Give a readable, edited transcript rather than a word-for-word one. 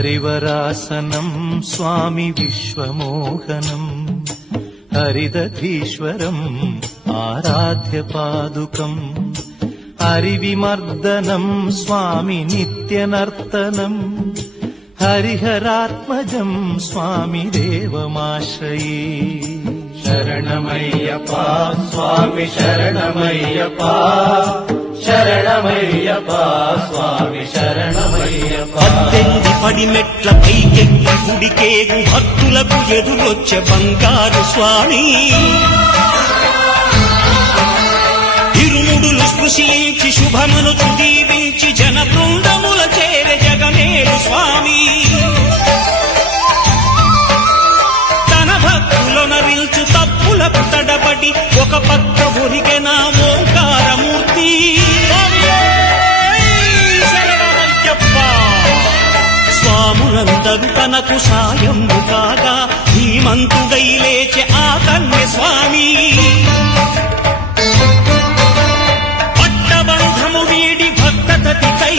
హరివరాసనం స్వామి విశ్వమోహనం హరిదధీశ్వరం ఆరాధ్య పాదుకం హరివిమర్దనం స్వామి నిత్యనర్తనం హరిహరాత్మజం స్వామి దేవమాశ్రయే శరణమయ్యప్ప స్వామి శరణమయ్యప్ప శరణమయ్యప్ప స్వామి శరణమయ్యప్ప. 18 పడిమెట్ల పైకెక్కి గుడికేగు భక్తులకు ఎదురొచ్చే బంగారు స్వామి ఇరుముడులు స్పృశించి శుభమును దీవించి జన బృందముల చేరే జగమేలు స్వామి తన భక్తులనరిల్చు తప్పులకు తడబడి ఒక పక్క ఒరిగెన ఓంకారమూర్తి స్వాములందరూ తనకు సాయము కాగా ధీమంతుడై లేచే ఆ కన్య స్వామి పట్టబంధము వీడి భక్తతతికై